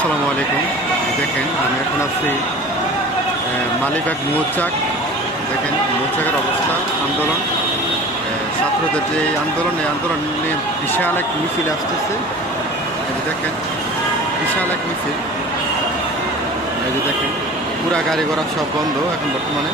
আসসালামু আলাইকুম। দেখেন আমি এখন আছি মালিবাগ মৌচাক। দেখেন মৌচাকের অবস্থা, আন্দোলন, ছাত্রদের যে আন্দোলন, এই আন্দোলন নিয়ে বিশাল এক মিছিল আসতেছে। এই যে দেখেন বিশাল এক মিছিল। এই যে দেখেন পুরা গাড়ি ঘোড়া সব বন্ধ এখন বর্তমানে।